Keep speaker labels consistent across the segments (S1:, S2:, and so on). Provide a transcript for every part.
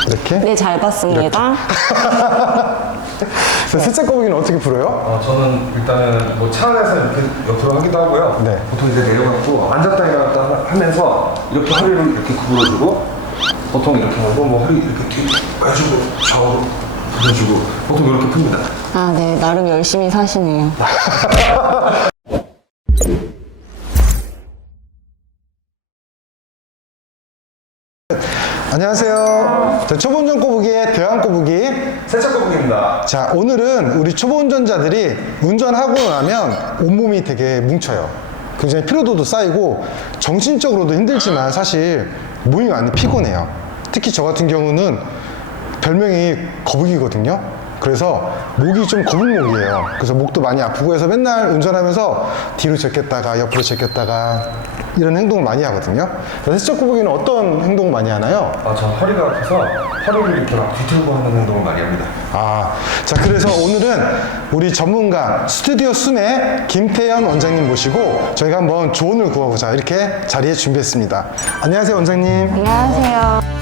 S1: 이렇게?
S2: 네, 잘 봤습니다.
S1: 셋째 꼬부기는 어떻게 풀어요?
S3: 저는 일단은 뭐 차 안에서 이렇게 옆으로 하기도 하고요.
S1: 네.
S3: 보통 이제 내려갖고 앉았다 일어났다 하면서 이렇게 허리를 이렇게 구부러주고 보통 이렇게 하고 뭐 허리 이렇게 뒤로 빼주고 좌우로 돌려주고 보통 이렇게 풉니다.
S2: 아, 네, 나름 열심히 사시네요.
S1: 안녕하세요. 자, 초보 운전 꼬부기의 대왕 꼬부기.
S3: 셋째 꼬부기입니다.
S1: 자, 오늘은 우리 초보 운전자들이 운전하고 나면 온몸이 되게 뭉쳐요. 굉장히 피로도도 쌓이고 정신적으로도 힘들지만 사실 몸이 많이 피곤해요. 특히 저 같은 경우는 별명이 거북이거든요. 그래서 목이 좀 거북목이에요. 그래서 목도 많이 아프고 해서 맨날 운전하면서 뒤로 제꼈다가 옆으로 제꼈다가 이런 행동을 많이 하거든요. 셋째 꼬부기는 어떤 행동을 많이 하나요?
S3: 저 허리가 아파서 허리를 이렇게 막 뒤틀고 하는 행동을 많이 합니다.
S1: 자, 그래서 오늘은 우리 전문가 스튜디오 순의 김태현 원장님 모시고 저희가 한번 조언을 구하고자 이렇게 자리에 준비했습니다. 안녕하세요, 원장님.
S2: 안녕하세요.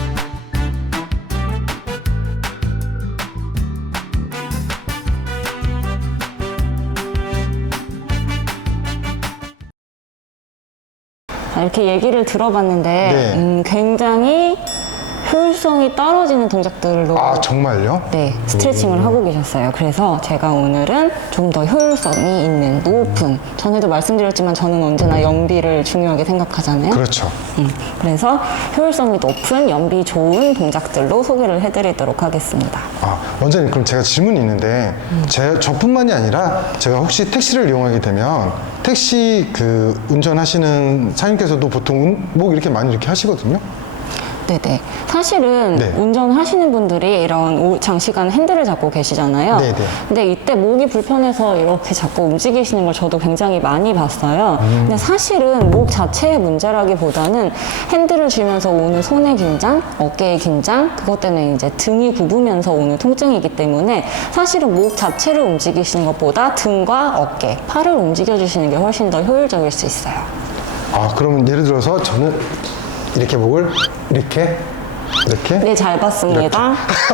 S2: 이렇게 얘기를 들어봤는데
S1: 네.
S2: 굉장히 효율성이 떨어지는 동작들로
S1: 정말요?
S2: 네, 스트레칭을 하고 계셨어요. 그래서 제가 오늘은 좀 더 효율성이 있는 높은, 전에도 말씀드렸지만 저는 언제나 연비를 중요하게 생각하잖아요.
S1: 그렇죠.
S2: 그래서 효율성이 높은 연비 좋은 동작들로 소개를 해드리도록 하겠습니다.
S1: 원장님, 그럼 제가 질문이 있는데 저뿐만이 아니라 제가 혹시 택시를 이용하게 되면 택시 운전하시는 사장님께서도 보통 목 이렇게 많이 이렇게 하시거든요.
S2: 네네. 사실은
S1: 네.
S2: 운전하시는 분들이 이런 장시간 핸들을 잡고 계시잖아요.
S1: 네네.
S2: 근데 이때 목이 불편해서 이렇게 자꾸 움직이시는 걸 저도 굉장히 많이 봤어요. 근데 사실은 목 자체의 문제라기보다는 핸들을 쥐면서 오는 손의 긴장, 어깨의 긴장, 그것 때문에 이제 등이 굽으면서 오는 통증이기 때문에 사실은 목 자체를 움직이시는 것보다 등과 어깨, 팔을 움직여주시는 게 훨씬 더 효율적일 수 있어요.
S1: 그러면 예를 들어서 저는 이렇게 목을 이렇게
S2: 네, 잘 봤습니다.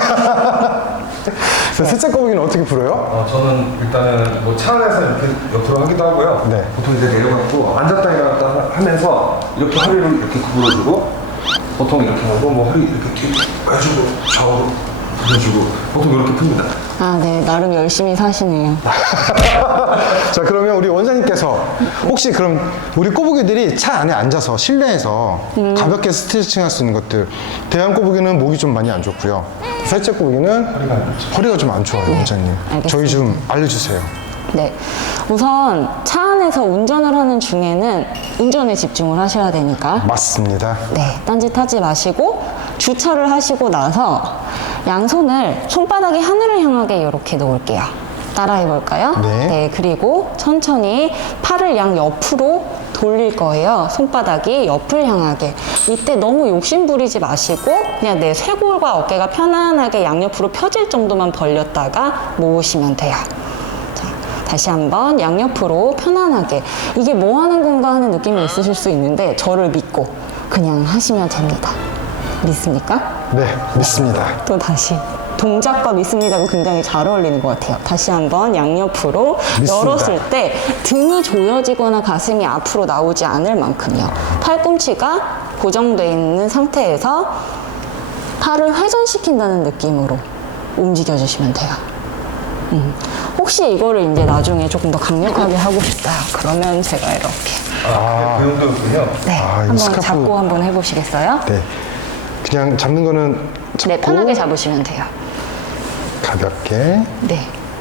S1: 셋째 꼬부기는 어떻게 풀어요?
S3: 저는 일단은 뭐 차 안에서 이렇게 옆으로 하기도 하고요.
S1: 네.
S3: 보통 이제 내려갖고 앉았다 일어났다 하면서 이렇게 허리를 이렇게 구부러주고 보통 이렇게 하고 뭐 허리 이렇게 뒤로 빼주고 좌우로 돌려주고 보통 이렇게 풉니다.
S2: 네, 나름 열심히 사시네요.
S1: 자, 그러면 우리 원장님께서 혹시 그럼 우리 꼬부기들이 차 안에 앉아서 실내에서 가볍게 스트레칭 할 수 있는 것들, 대왕 꼬부기는 목이 좀 많이 안 좋고요, 셋째 꼬부기는 허리가 좀 안 좋아요. 원장님,
S2: 알겠습니다.
S1: 저희 좀 알려주세요.
S2: 네. 우선 차 안에서 운전을 하는 중에는 운전에 집중을 하셔야 되니까
S1: 맞습니다.
S2: 네, 딴짓 하지 마시고 주차를 하시고 나서 양손을 손바닥이 하늘을 향하게 이렇게 놓을게요. 따라해 볼까요?
S1: 네.
S2: 그리고 천천히 팔을 양 옆으로 돌릴 거예요. 손바닥이 옆을 향하게. 이때 너무 욕심 부리지 마시고 그냥 내 쇄골과 어깨가 편안하게 양옆으로 펴질 정도만 벌렸다가 모으시면 돼요. 자, 다시 한번 양옆으로 편안하게. 이게 뭐 하는 건가 하는 느낌이 있으실 수 있는데 저를 믿고 그냥 하시면 됩니다. 믿습니까?
S1: 네, 믿습니다.
S2: 또 다시. 동작과 믿습니다가 굉장히 잘 어울리는 것 같아요. 다시 한번 양옆으로
S1: 믿습니다.
S2: 열었을 때 등이 조여지거나 가슴이 앞으로 나오지 않을 만큼요. 팔꿈치가 고정되어 있는 상태에서 팔을 회전시킨다는 느낌으로 움직여 주시면 돼요. 혹시 이거를 이제 나중에 조금 더 강력하게 하고 싶다. 그러면 제가 이렇게.
S3: 그 정도였군요.
S2: 네.
S1: 이거
S2: 한번
S1: 스카프.
S2: 잡고 한번 해보시겠어요?
S1: 네, 그냥 잡는 거는 잡고
S2: 네, 편하게 잡으시면 돼요.
S1: 가볍게
S2: 네.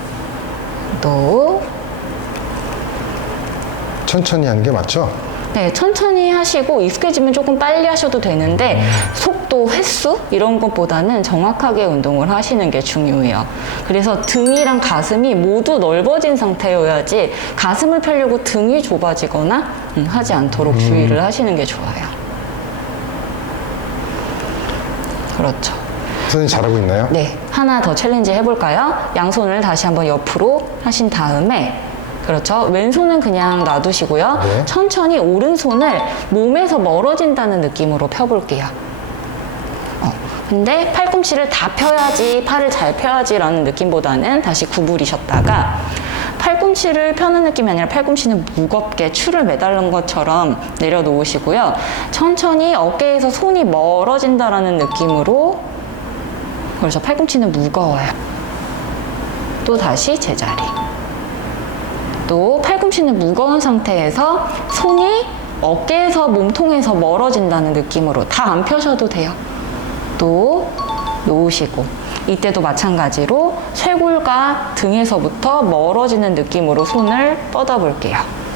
S2: 또
S1: 천천히 하는 게 맞죠?
S2: 네, 천천히 하시고 익숙해지면 조금 빨리 하셔도 되는데 속도, 횟수 이런 것보다는 정확하게 운동을 하시는 게 중요해요. 그래서 등이랑 가슴이 모두 넓어진 상태여야지 가슴을 펴려고 등이 좁아지거나 하지 않도록 주의를 하시는 게 좋아요. 그렇죠.
S1: 선생님 잘하고 있나요?
S2: 네, 하나 더 챌린지 해볼까요? 양손을 다시 한번 옆으로 하신 다음에 그렇죠. 왼손은 그냥 놔두시고요.
S1: 네.
S2: 근데 팔꿈치를 다 펴야지, 팔을 잘 펴야지라는 느낌보다는 다시 구부리셨다가 팔꿈치를 펴는 느낌이 아니라 팔꿈치는 무겁게 추를 매달는 것처럼 내려놓으시고요. 천천히 어깨에서 손이 멀어진다라는 느낌으로, 그래서 팔꿈치는 무거워요. 또 다시 제자리. 또 팔꿈치는 무거운 상태에서 손이 어깨에서 몸통에서 멀어진다는 느낌으로 다 안 펴셔도 돼요. 또 놓으시고, 이때도 마찬가지로 쇄골과 등에서부터 멀어지는 느낌으로 손을 뻗어 볼게요.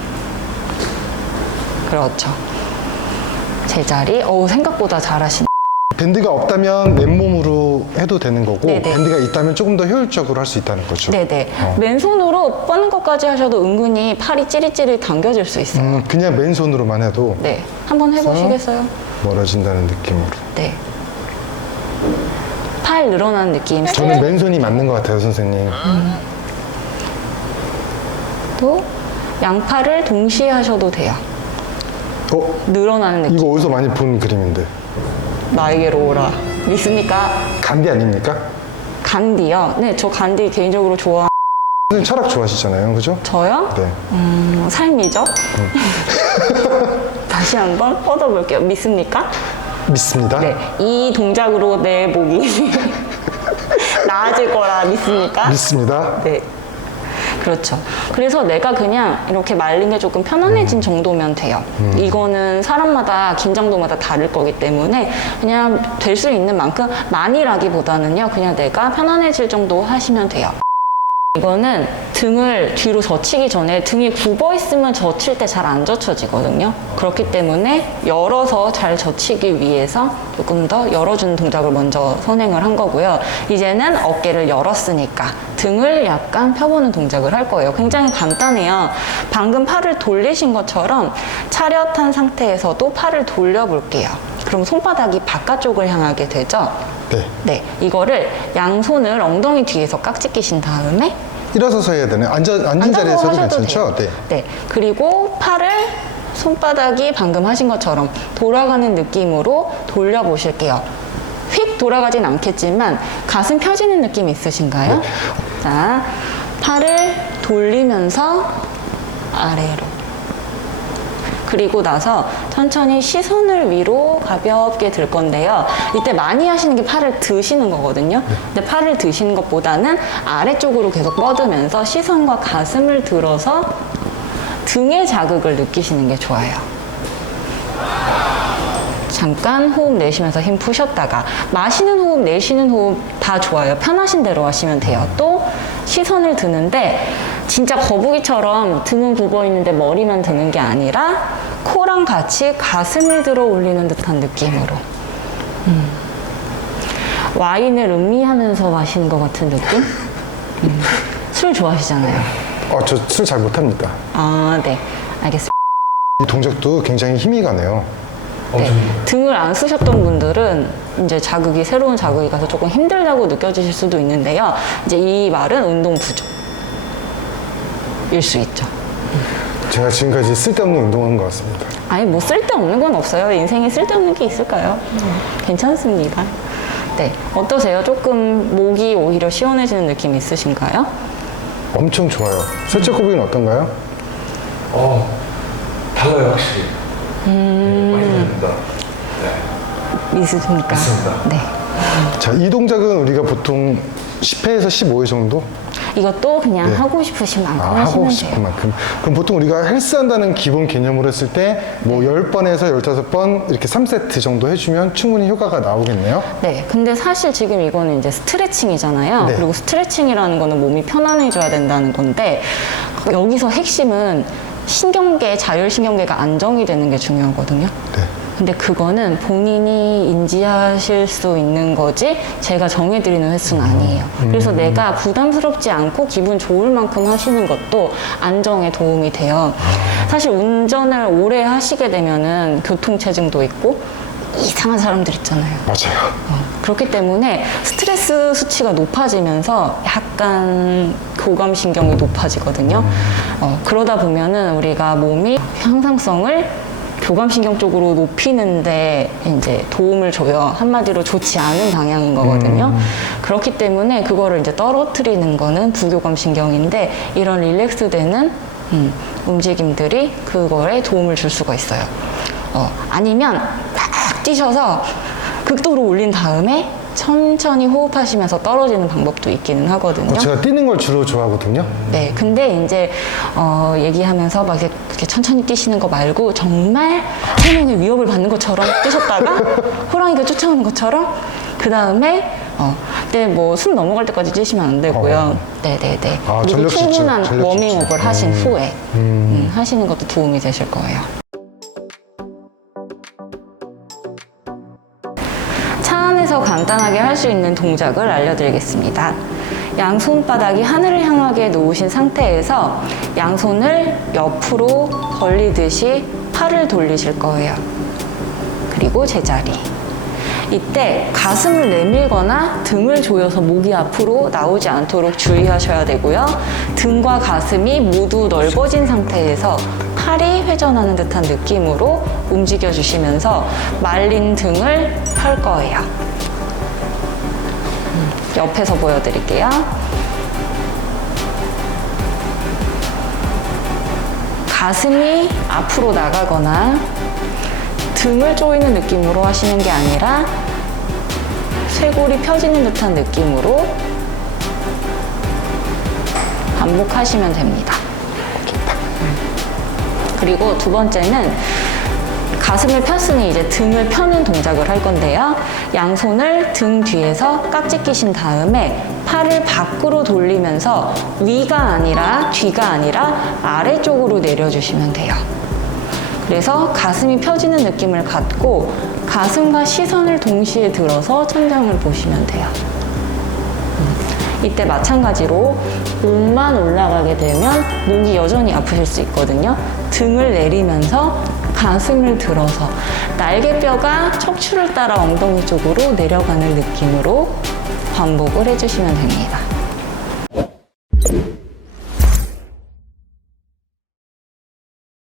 S2: 그렇죠. 제자리. 생각보다 잘하시네.
S1: 밴드가 없다면 맨몸으로 해도 되는 거고,
S2: 네네.
S1: 밴드가 있다면 조금 더 효율적으로 할 수 있다는 거죠.
S2: 네네. 맨손으로 뻗는 것까지 하셔도 은근히 팔이 찌릿찌릿 당겨질 수 있어요.
S1: 그냥 맨손으로만 해도
S2: 네. 한번 해보시겠어요?
S1: 멀어진다는 느낌으로.
S2: 네. 팔 늘어나는 느낌.
S1: 저는 맨손이 맞는 것 같아요, 선생님.
S2: 또 양팔을 동시에 하셔도 돼요.
S1: 어?
S2: 늘어나는 느낌.
S1: 이거 어디서 많이 본 그림인데?
S2: 나에게로 오라. 믿습니까?
S1: 간디 아닙니까?
S2: 간디요? 네, 저 간디 개인적으로 좋아.
S1: 선생님 철학 좋아하시잖아요, 그죠?
S2: 저요?
S1: 네.
S2: 삶이죠? 다시 한번 뻗어볼게요. 믿습니까?
S1: 믿습니다.
S2: 네. 이 동작으로 내 목이 나아질 거라 믿습니까?
S1: 믿습니다.
S2: 네. 그렇죠. 그래서 내가 그냥 이렇게 말린 게 조금 편안해진 정도면 돼요. 이거는 사람마다 긴장도마다 다를 거기 때문에 그냥 될 수 있는 만큼 많이라기보다는요, 그냥 내가 편안해질 정도 하시면 돼요. 이거는 등을 뒤로 젖히기 전에 등이 굽어 있으면 젖힐 때 잘 안 젖혀지거든요. 그렇기 때문에 열어서 잘 젖히기 위해서 조금 더 열어주는 동작을 먼저 선행을 한 거고요. 이제는 어깨를 열었으니까 등을 약간 펴보는 동작을 할 거예요. 굉장히 간단해요. 방금 팔을 돌리신 것처럼 차렷한 상태에서도 팔을 돌려볼게요. 그럼 손바닥이 바깥쪽을 향하게 되죠?
S1: 네.
S2: 네, 이거를 양손을 엉덩이 뒤에서 깍지 끼신 다음에
S1: 일어서서 해야 되네. 앉은
S2: 앉아서
S1: 자리에서도
S2: 하셔도
S1: 괜찮죠?
S2: 돼요. 네. 그리고 팔을 손바닥이 방금 하신 것처럼 돌아가는 느낌으로 돌려보실게요. 휙 돌아가진 않겠지만 가슴 펴지는 느낌 있으신가요?
S1: 네.
S2: 자, 팔을 돌리면서 아래로. 그리고 나서 천천히 시선을 위로 가볍게 들 건데요. 이때 많이 하시는 게 팔을 드시는 거거든요. 근데 팔을 드시는 것보다는 아래쪽으로 계속 뻗으면서 시선과 가슴을 들어서 등의 자극을 느끼시는 게 좋아요. 잠깐 호흡 내쉬면서 힘 푸셨다가 마시는 호흡, 내쉬는 호흡 다 좋아요. 편하신 대로 하시면 돼요. 또 시선을 드는데 진짜 거북이처럼 등은 굽어 있는데 머리만 드는 게 아니라 코랑 같이 가슴을 들어 올리는 듯한 느낌으로. 와인을 음미하면서 마시는 것 같은 느낌? 술 좋아하시잖아요.
S1: 저 술 잘 못합니다.
S2: 아, 네. 알겠습니다.
S1: 이 동작도 굉장히 힘이 가네요.
S2: 네. 등을 안 쓰셨던 분들은 이제 자극이, 새로운 자극이 가서 조금 힘들다고 느껴지실 수도 있는데요. 이제 이 말은 운동 부족일 수 있죠.
S1: 제가 지금까지 쓸데없는 운동한 것 같습니다.
S2: 아니, 뭐 쓸데없는 건 없어요. 인생에 쓸데없는 게 있을까요? 괜찮습니다. 네. 어떠세요? 조금 목이 오히려 시원해지는 느낌 있으신가요?
S1: 엄청 좋아요. 셋째 코빅은 어떤가요?
S3: 달라요, 확실히. 많이 다릅니다. 네.
S2: 있으십니까?
S3: 있습니다.
S2: 네.
S1: 자, 이 동작은 우리가 보통 10회에서 15회 정도?
S2: 이것도 그냥
S1: 네.
S2: 하고 싶으신 만큼
S1: 하고
S2: 하시면
S1: 싶은
S2: 돼요.
S1: 만큼. 그럼 보통 우리가 헬스한다는 기본 개념으로 했을 때 뭐 10번에서 15번 이렇게 3세트 정도 해주면 충분히 효과가 나오겠네요.
S2: 네, 근데 사실 지금 이거는 이제 스트레칭이잖아요.
S1: 네.
S2: 그리고 스트레칭이라는 거는 몸이 편안해져야 된다는 건데, 여기서 핵심은 신경계, 자율신경계가 안정이 되는 게 중요하거든요.
S1: 네.
S2: 근데 그거는 본인이 인지하실 수 있는 거지 제가 정해드리는 횟수는 아니에요. 그래서 내가 부담스럽지 않고 기분 좋을 만큼 하시는 것도 안정에 도움이 돼요. 사실 운전을 오래 하시게 되면은 교통체증도 있고 이상한 사람들 있잖아요.
S1: 맞아요.
S2: 그렇기 때문에 스트레스 수치가 높아지면서 약간 교감신경이 높아지거든요. 그러다 보면은 우리가 몸이 향상성을 교감신경 쪽으로 높이는데 이제 도움을 줘요. 한마디로 좋지 않은 방향인 거거든요. 그렇기 때문에 그거를 이제 떨어뜨리는 거는 부교감신경인데 이런 릴렉스되는 움직임들이 그거에 도움을 줄 수가 있어요. 아니면 딱 뛰셔서 극도로 올린 다음에 천천히 호흡하시면서 떨어지는 방법도 있기는 하거든요.
S1: 제가 뛰는 걸 주로 좋아하거든요.
S2: 네, 근데 이제 얘기하면서 막 이렇게 천천히 뛰시는 거 말고 정말 생명의 위협을 받는 것처럼 뛰셨다가 호랑이가 쫓아오는 것처럼 그 다음에 근데 뭐 숨 넘어갈 때까지 뛰시면 안 되고요. 네네네.
S1: 아,
S2: 그리고
S1: 전력 질주,
S2: 충분한
S1: 전력
S2: 워밍업을
S1: 질주.
S2: 하신 후에 하시는 것도 도움이 되실 거예요. 차 안에서 간단하게 할 수 있는 동작을 알려드리겠습니다. 양손바닥이 하늘을 향하게 놓으신 상태에서 양손을 옆으로 벌리듯이 팔을 돌리실 거예요. 그리고 제자리. 이때 가슴을 내밀거나 등을 조여서 목이 앞으로 나오지 않도록 주의하셔야 되고요. 등과 가슴이 모두 넓어진 상태에서 팔이 회전하는 듯한 느낌으로 움직여 주시면서 말린 등을 펼 거예요. 옆에서 보여드릴게요. 가슴이 앞으로 나가거나 등을 조이는 느낌으로 하시는 게 아니라 쇄골이 펴지는 듯한 느낌으로 반복하시면 됩니다. 그리고 두 번째는 가슴을 폈으니 이제 등을 펴는 동작을 할 건데요. 양손을 등 뒤에서 깍지 끼신 다음에 팔을 밖으로 돌리면서 위가 아니라 뒤가 아니라 아래쪽으로 내려주시면 돼요. 그래서 가슴이 펴지는 느낌을 갖고 가슴과 시선을 동시에 들어서 천장을 보시면 돼요. 이때 마찬가지로 목만 올라가게 되면 목이 여전히 아프실 수 있거든요. 등을 내리면서 가슴을 들어서 날개뼈가 척추를 따라 엉덩이 쪽으로 내려가는 느낌으로 반복을 해주시면 됩니다.